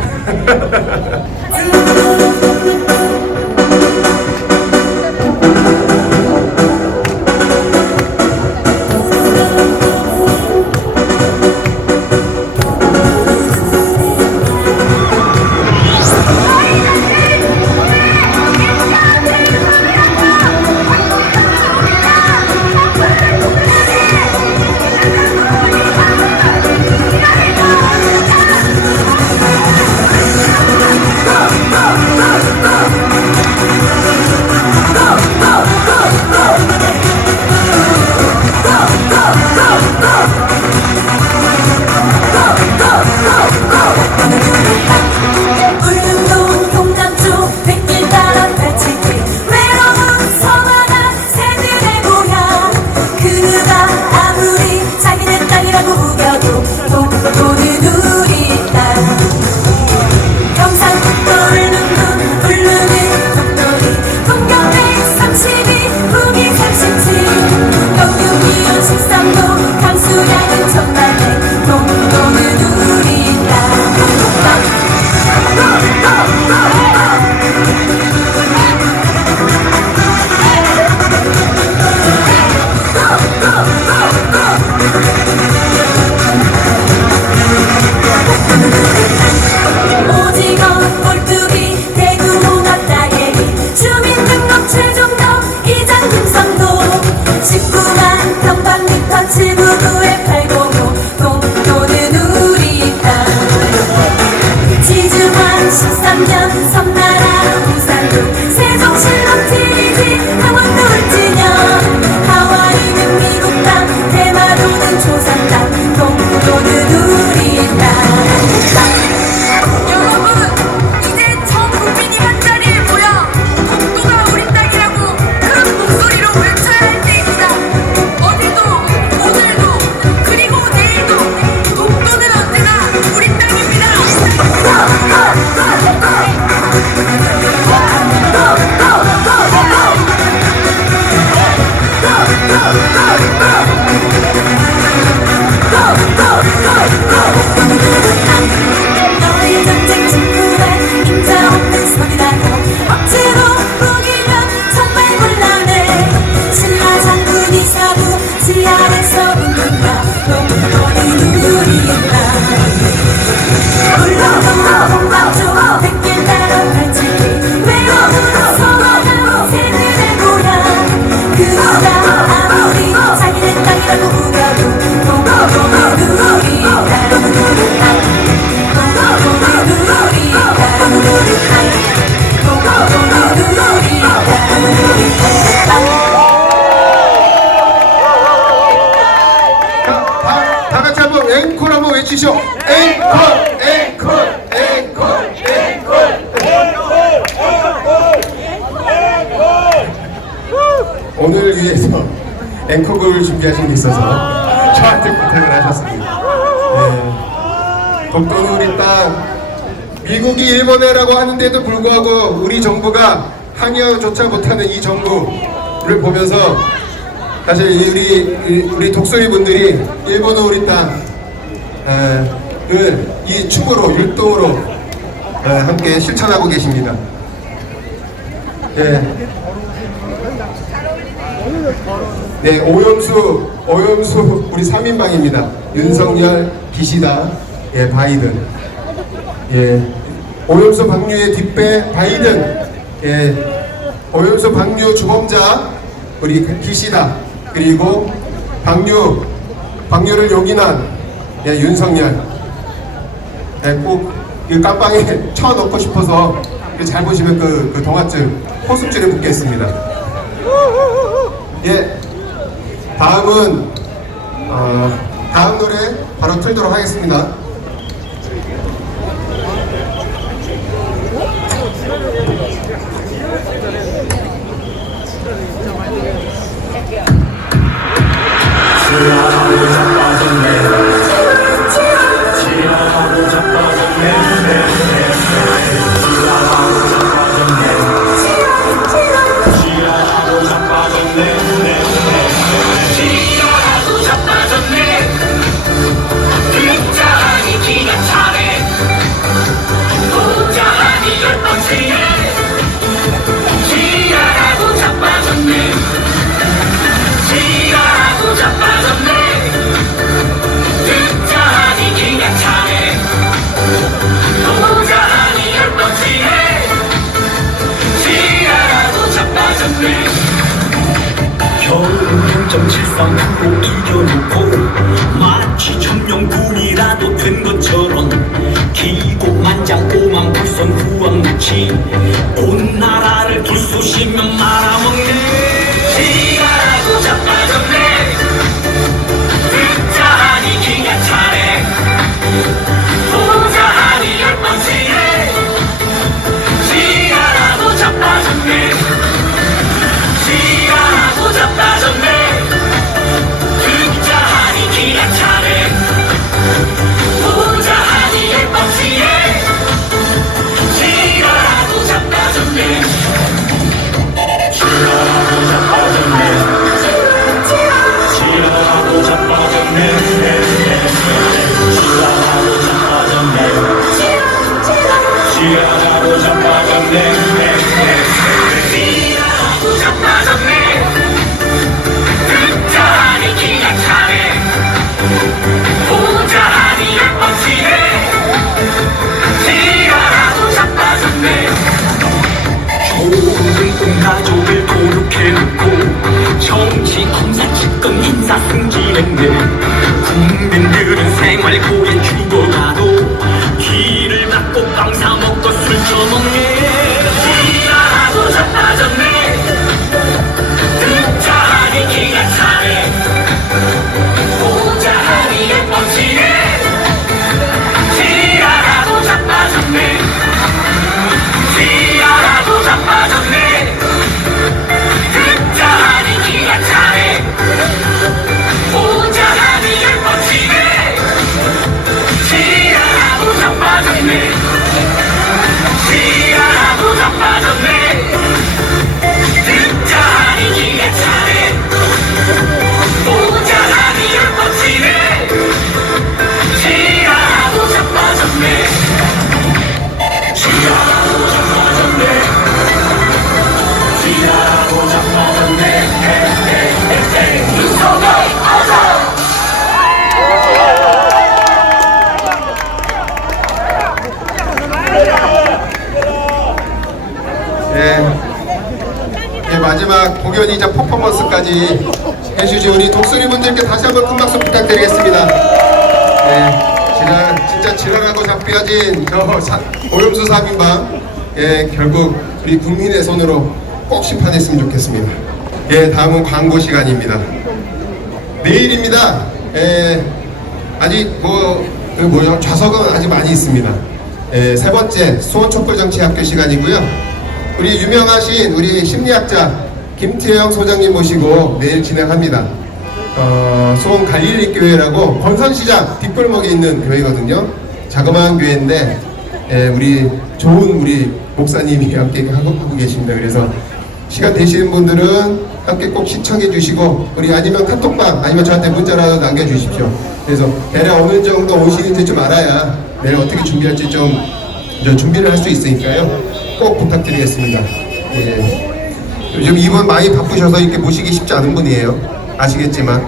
주시오. 앵콜, 앵콜, 앵콜, 앵콜. 오늘 위해서 앵콜을 준비하신 게 있어서 저한테 부탁을 하셨습니다. 네. 독도는 우리 땅, 미국이 일본해라고 하는데도 불구하고 우리 정부가 항의조차 못하는 이 정부를 보면서 사실 우리 독수리 분들이 일본은 우리 땅을 이 춤으로 율동으로 함께 실천하고 계십니다. 네, 오염수 우리 3인방입니다. 윤석열, 기시다, 바이든. 오염수 방류의 뒷배 바이든, 오염수 방류 주범자 우리 기시다, 그리고 방류를 용인한 윤석열. 꼭 깜빵에 쳐넣고 싶어서 잘 보시면 그 동화증 호수줄에 붙겠습니다. 다음은 다음 노래 바로 틀도록 하겠습니다. 겨울은 0.73% 이겨놓고 마치 천명군이라도 된 것처럼 기고만장 오만 불선 후왕무치 온 나라를 불쏘시면 말아먹네. 지가라도 자빠졌네. 듣자 하니 기가 차네. 보자 하니 10번 치네. 지가라도 자빠졌네. 지가라도 자빠졌네. 듣자 하니 기가 차네. 보자 하니 10번 치네. 지가라도 자빠졌네. 지가라도 자빠졌네. 지가라도 자빠졌네. 지가라도 자빠졌네. 지가라도 자빠졌네. 지가라도 자빠졌네. 듣자 하니 기가 차네. 보자 하니 10번 치네. 지가라도 자빠졌네. 좋은 가족을 도둑해놓고 정치 검사 집권 인사 승진했네. 국민들은 생활고에 죽어가도 길을 막고 빵 사먹고 술 처먹네. 지가라도 자빠졌네. 듣자 하니 기가 차네. 보자 하니 10번 치네. 지가라도 자빠졌네. 지가라도 자빠졌네. 듣자 하니 기가 차네. 보자 하니 10번 치네. 지가라도 자빠졌네. 지가라도 자빠졌네. 듣자 하니 기가 차네. 보자 하니 10번 치네. 지가라도 자빠졌네. 지가라도 자빠졌네. 지가라도 자빠졌네. 윤석열 어서. 마지막 공연이자 퍼포먼스까지 해주신 우리 독수리 분들께 다시 한번 큰 박수 부탁드리겠습니다. 진짜 지랄하고 잡혀진 저 오염수 3인방, 결국 우리 국민의 손으로 꼭 심판했으면 좋겠습니다. 다음은 광고 시간입니다. 내일입니다. 아직 뭐요? 좌석은 아주 많이 있습니다. 세 번째 수원 촛불정치학교 시간이고요. 우리 유명하신 우리 심리학자 김태영 소장님 모시고 내일 진행합니다. 수원 갈릴리 교회라고 권선시장 뒷골목에 있는 교회거든요. 자그마한 교회인데 우리 좋은 우리 목사님이 함께 하고 계십니다. 그래서 시간 되시는 분들은 함께 꼭 시청해 주시고 우리 아니면 카톡방 아니면 저한테 문자라도 남겨주십시오. 그래서 대략 어느 정도 오시는지 좀 알아야 내일 어떻게 준비할지 좀 준비를 할 수 있으니까요. 꼭 부탁드리겠습니다. 예. 요즘 이분 많이 바쁘셔서 이렇게 모시기 쉽지 않은 분이에요. 아시겠지만.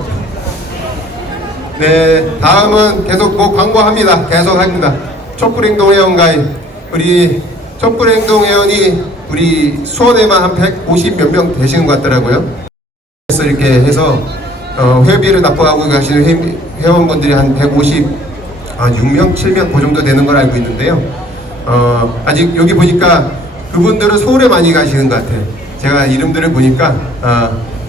네, 다음은 계속 뭐 광고합니다. 계속 합니다. 촛불행동 회원가입. 우리 촛불행동 회원이 우리 수원에만 한 150 몇 명 되시는 것 같더라고요. 그래서 이렇게 해서 회비를 납부하고 가시는 회원분들이 한 156명, 7명 그 정도 되는 걸 알고 있는데요. 아직 여기 보니까 그분들은 서울에 많이 가시는 것 같아요. 제가 이름들을 보니까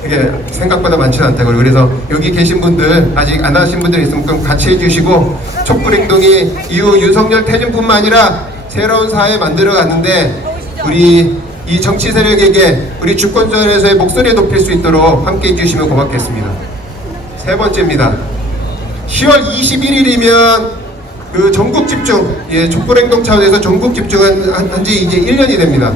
이게 생각보다 많지는 않다고요. 그래서 여기 계신 분들 아직 안 하신 분들 있으면 좀 같이 해주시고 촛불행동이 이후 윤석열 퇴진뿐만 아니라 새로운 사회 만들어 갔는데 우리 이 정치 세력에게 우리 주권전에서의 목소리 높일 수 있도록 함께 해주시면 고맙겠습니다. 세 번째입니다. 10월 21일이면 그 전국 집중, 촛불행동 차원에서 전국 집중한 지 이제 1년이 됩니다.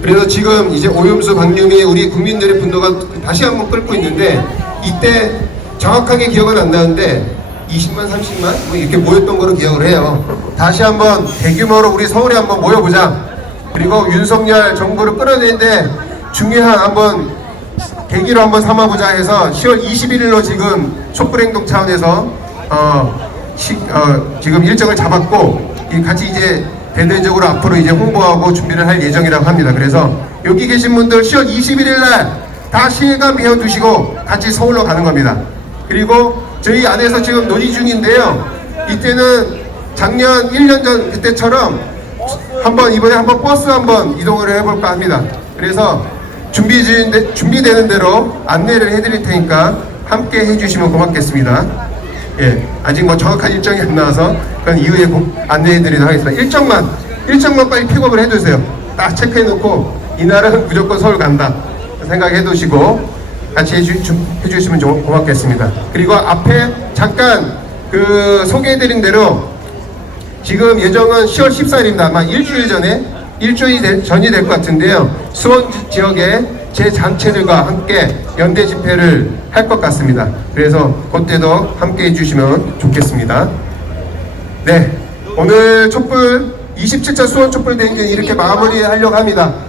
그래서 지금 이제 오염수 방류에 우리 국민들의 분노가 다시 한번 끓고 있는데 이때 정확하게 기억은 안 나는데 20만, 30만 뭐 이렇게 모였던 거로 기억을 해요. 다시 한번 대규모로 우리 서울에 한번 모여보자. 그리고 윤석열 정부를 끌어내는데 중요한 한번 계기로 한번 삼아보자 해서 10월 21일로 지금 촛불행동 차원에서 지금 일정을 잡았고 같이 이제 대대적으로 앞으로 이제 홍보하고 준비를 할 예정이라고 합니다. 그래서 여기 계신 분들 10월 21일 날 다 시간 비워주시고 같이 서울로 가는 겁니다. 그리고 저희 안에서 지금 논의 중인데요. 이때는 작년 1년 전 그때처럼 이번에 한번 버스 한번 이동을 해볼까 합니다. 그래서 준비되는 대로 안내를 해드릴 테니까 함께 해주시면 고맙겠습니다. 예, 아직 뭐 정확한 일정이 안 나와서 그건 이후에 안내해드리도록 하겠습니다. 일정만 빨리 픽업을 해주세요. 딱 체크해놓고 이날은 무조건 서울 간다 생각해 두시고 같이 해주시면 좀 고맙겠습니다. 그리고 앞에 잠깐 소개해드린 대로 지금 예정은 10월 14일입니다. 아마 일주일 전이 될 것 같은데요. 수원 지역에 제 단체들과 함께 연대 집회를 할 것 같습니다. 그래서 그때도 함께 해주시면 좋겠습니다. 네, 오늘 촛불 27차 수원 촛불 대행진 이렇게 마무리하려고 합니다.